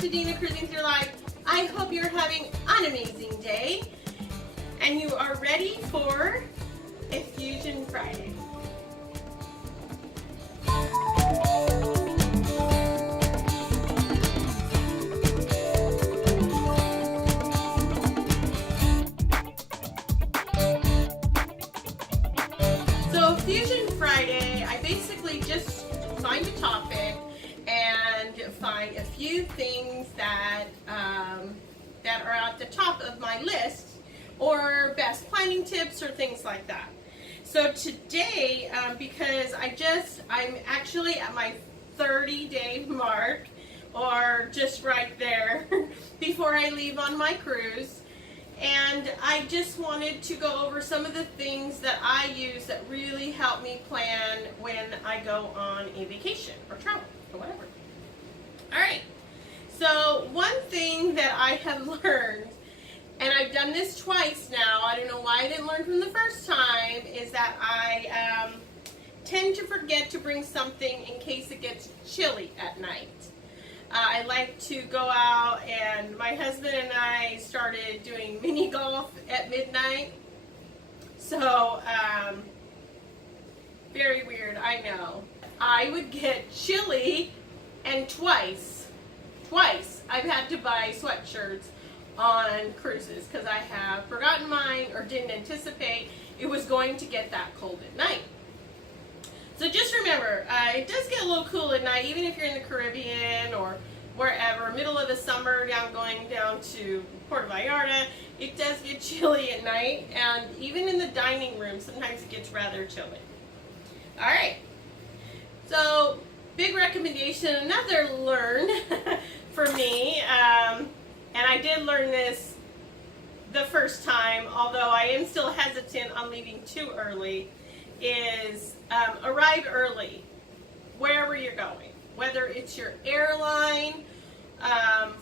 to Dina Cruising Through Life. I hope you're having an amazing day and you are ready for Effusion Friday. So Effusion Friday, I basically just find a topic and find a few things that that are at the top of my list, or best planning tips or things like that. So today, because I'm actually at my 30-day mark, or just right there, before I leave on my cruise, and I just wanted to go over some of the things that I use that really help me plan when I go on a vacation or travel or whatever. Alright, so one thing that I have learned, and I've done this twice now, I don't know why I didn't learn from the first time, is that I tend to forget to bring something in case it gets chilly at night. I like to go out, and my husband and I started doing mini golf at midnight. So, very weird, I know. I would get chilly, and twice I've had to buy sweatshirts on cruises because I have forgotten mine or didn't anticipate it was going to get that cold at night. So just remember, it does get a little cool at night, even if you're in the Caribbean or wherever, middle of the summer, going down to Puerto Vallarta, it does get chilly at night, and even in the dining room, sometimes it gets rather chilly. All right, so big recommendation, another learn for me, and I did learn this the first time, although I am still hesitant on leaving too early, is arrive early wherever you're going, whether it's your airline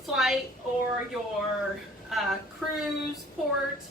flight or your cruise port,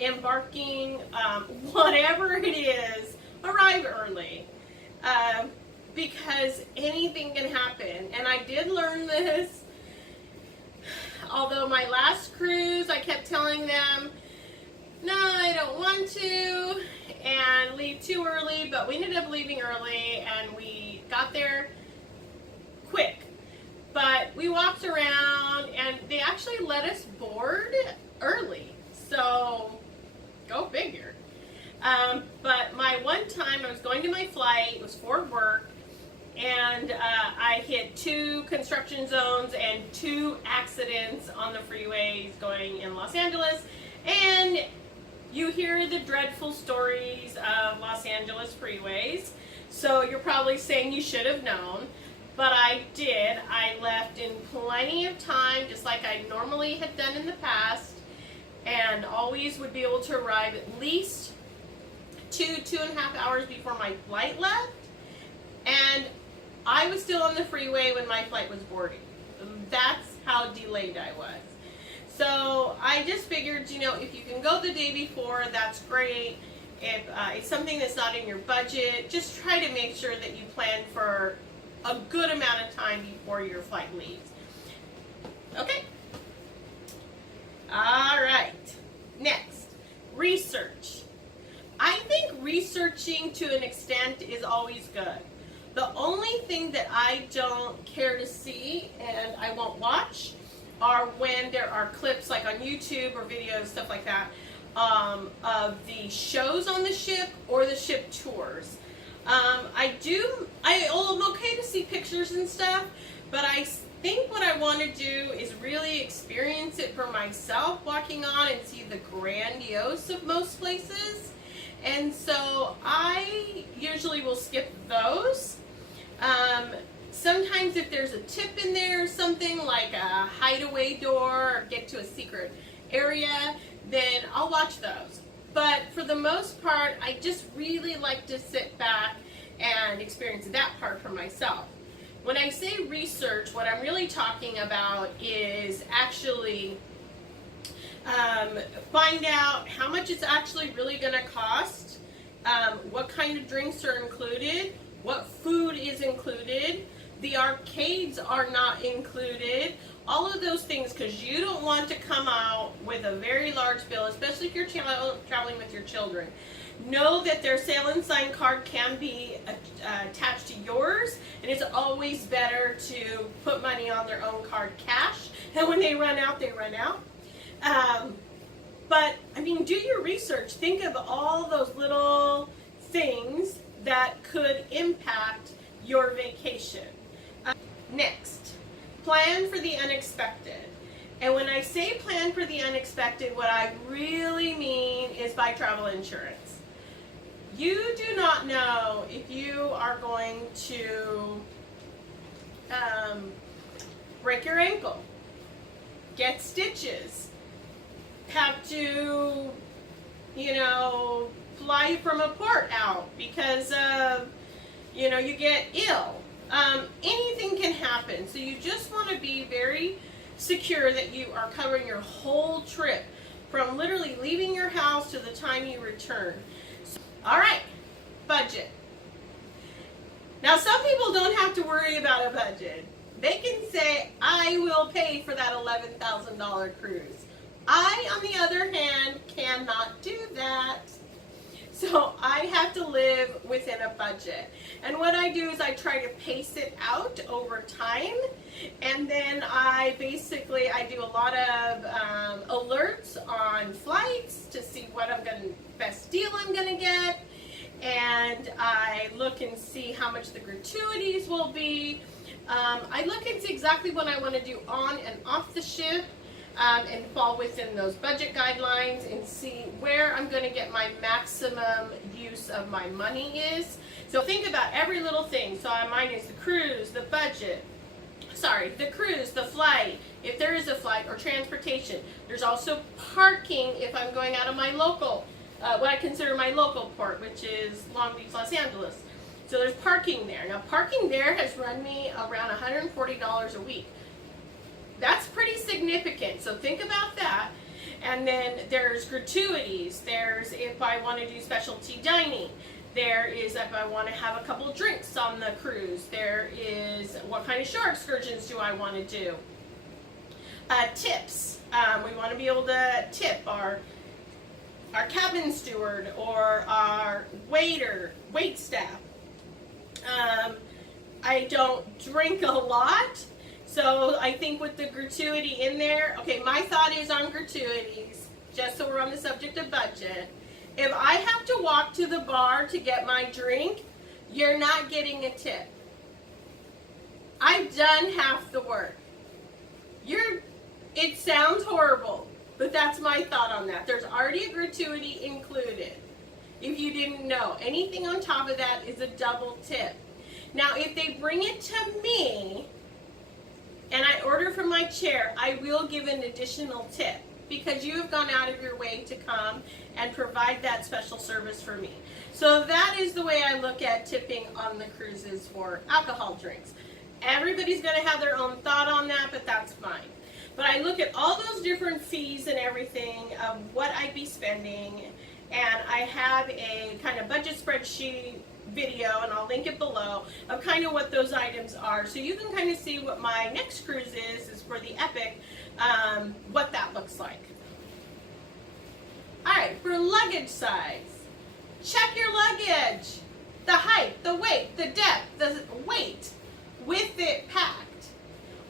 embarking, whatever it is, arrive early. Because anything can happen, and I did learn this. Although my last cruise, I kept telling them, no, I don't want to, and leave too early, but we ended up leaving early, and we got there quick. But we walked around, and they actually let us board early, so go figure. But my one time, I was going to my flight, it was for work, and I hit 2 construction zones and 2 accidents on the freeways going in Los Angeles, and you hear the dreadful stories of Los Angeles freeways, so you're probably saying you should have known, but I did. I left in plenty of time, just like I normally had done in the past, and always would be able to arrive at least 2.5 hours before my flight left, and I was still on the freeway when my flight was boarding. That's how delayed I was. So I just figured, you know, if you can go the day before, that's great. If it's something that's not in your budget, just try to make sure that you plan for a good amount of time before your flight leaves. Okay? All right. Next, research. I think researching to an extent is always good. The only thing that I don't care to see, and I won't watch, are when there are clips like on YouTube or videos, stuff like that, of the shows on the ship or the ship tours. I'm okay to see pictures and stuff, but I think what I want to do is really experience it for myself, walking on and see the grandiose of most places. And so I usually will skip those. Sometimes if there's a tip in there, something like a hideaway door or get to a secret area, then I'll watch those. But for the most part, I just really like to sit back and experience that part for myself. When I say research, what I'm really talking about is actually find out how much it's actually really going to cost, what kind of drinks are included, what food is included, The arcades are not included. All of those things, because you don't want to come out with a very large bill, especially if you're traveling with your children. Know that their sale and sign card can be attached to yours, and it's always better to put money on their own card cash. And when they run out, they run out. But, I mean, do your research. Think of all those little things that could impact your vacation. Next, plan for the unexpected. And when I say plan for the unexpected, what I really mean is buy travel insurance. You do not know if you are going to break your ankle, get stitches, have to, fly from a port out because of, you get ill. Anything can happen. So you just want to be very secure that you are covering your whole trip from literally leaving your house to the time you return. So, all right, budget. Now, some people don't have to worry about a budget. They can say, I will pay for that $11,000 cruise. I, on the other hand, cannot do that. So I have to live within a budget. And what I do is I try to pace it out over time. And then I do a lot of alerts on flights to see what best deal I'm going to get. And I look and see how much the gratuities will be. I look and see exactly what I want to do on and off the ship. And fall within those budget guidelines and see where I'm going to get my maximum use of my money is. So think about every little thing. So mine is the cruise, the budget, the cruise, the flight, if there is a flight, or transportation. There's also parking if I'm going out of my local, what I consider my local port, which is Long Beach, Los Angeles. So there's parking there. Now parking there has run me around $140 a week. That's pretty significant, so think about that. And then there's gratuities. There's if I want to do specialty dining. There is if I want to have a couple drinks on the cruise. There is what kind of shore excursions do I want to do. Tips. We want to be able to tip our cabin steward or our wait staff. I don't drink a lot. So I think with the gratuity in there, okay, my thought is on gratuities, just so we're on the subject of budget. If I have to walk to the bar to get my drink, you're not getting a tip. I've done half the work. It sounds horrible, but that's my thought on that. There's already a gratuity included. If you didn't know, anything on top of that is a double tip. Now, if they bring it to me, and I order from my chair, I will give an additional tip because you have gone out of your way to come and provide that special service for me. So that is the way I look at tipping on the cruises for alcohol drinks. Everybody's going to have their own thought on that, but that's fine. But I look at all those different fees and everything of what I'd be spending, and I have a kind of budget spreadsheet video, and I'll link it below, of kind of what those items are, so you can kind of see what my next cruise is for the Epic, what that looks like. Alright, for luggage size, check your luggage, the height, the weight, the depth, the weight, with it packed,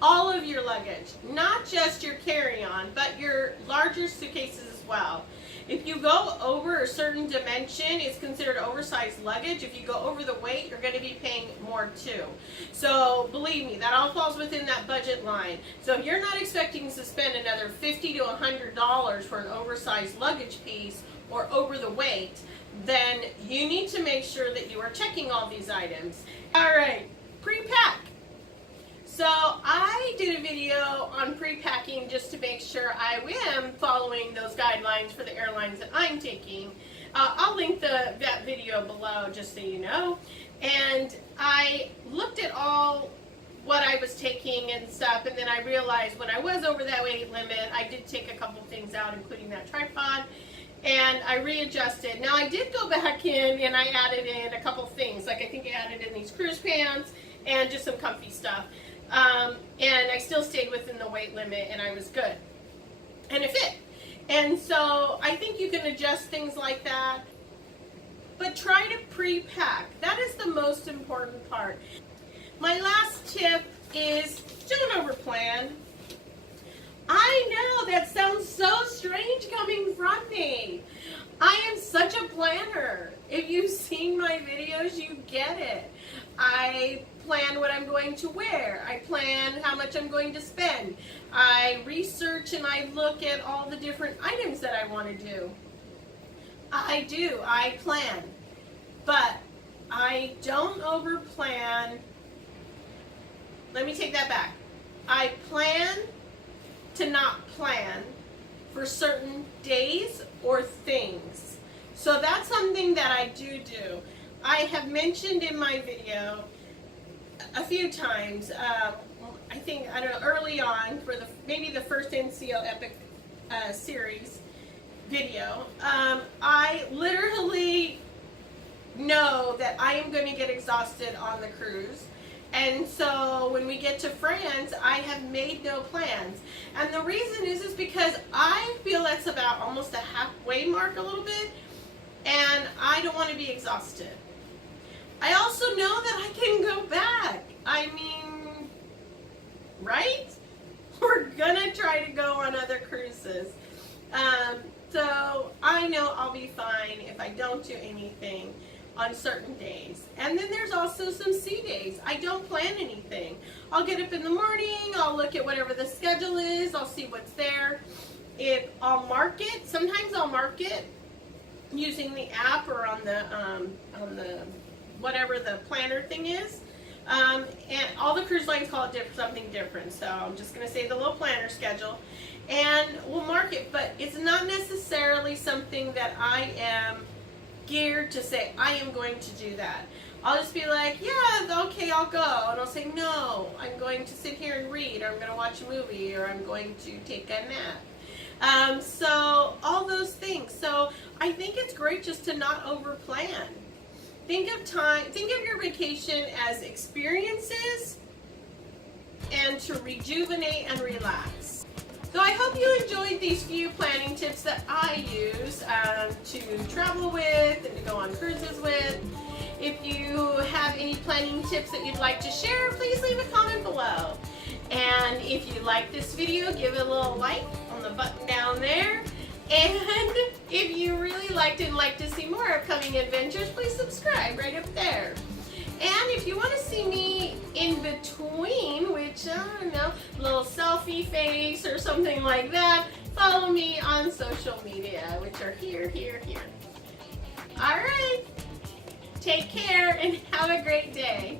all of your luggage, not just your carry-on, but your larger suitcases as well. If you go over a certain dimension, it's considered oversized luggage. If you go over the weight, you're going to be paying more too. So believe me, that all falls within that budget line. So if you're not expecting to spend another $50 to $100 for an oversized luggage piece or over the weight, then you need to make sure that you are checking all these items. All right, pre-pack. So I did a video on pre-packing just to make sure I am following those guidelines for the airlines that I'm taking. I'll link that video below just so you know. And I looked at all what I was taking and stuff, and then I realized when I was over that weight limit, I did take a couple things out, including that tripod, and I readjusted. Now I did go back in and I added in a couple things, like I think I added in these cruise pants and just some comfy stuff. And I still stayed within the weight limit, and I was good. And it fit. And so I think you can adjust things like that. But try to pre-pack. That is the most important part. My last tip is don't overplan. I know that sounds so strange coming from me. I am such a planner. If you've seen my videos, you get it. I plan what I'm going to wear. I plan how much I'm going to spend. I research and I look at all the different items that I want to do. I plan. But I don't overplan. Let me take that back. I plan to not plan for certain days or things. So that's something that I do. I have mentioned in my video a few times, I think, I don't know, early on for maybe the first NCO Epic series video, I literally know that I am going to get exhausted on the cruise. And so when we get to France, I have made no plans. And the reason is because I feel that's about almost a halfway mark a little bit, and I don't want to be exhausted. I also know that I can go back. I mean, right? We're gonna try to go on other cruises. So I know I'll be fine if I don't do anything on certain days. And then there's also some C days. I don't plan anything. I'll get up in the morning, I'll look at whatever the schedule is, I'll see what's there. If I'll mark it, sometimes I'll mark it using the app or on the whatever the planner thing is. And all the cruise lines call it something different. So I'm just going to say the little planner schedule. And we'll mark it, but it's not necessarily something that I am geared to say, I am going to do that. I'll just be like, yeah, okay, I'll go. And I'll say, no, I'm going to sit here and read, or I'm going to watch a movie, or I'm going to take a nap. So all those things. So I think it's great just to not overplan. Think of your vacation as experiences and to rejuvenate and relax. So I hope you enjoyed these few planning tips that I use to travel with and to go on cruises with. If you have any planning tips that you'd like to share, please leave a comment below. And if you like this video, give it a little like on the button down there. And if you really liked it and like to see more upcoming adventures, please subscribe right up there. And if you want to see me in between, which, I don't know, a little selfie face or something like that, follow me on social media, which are here. All right. Take care and have a great day.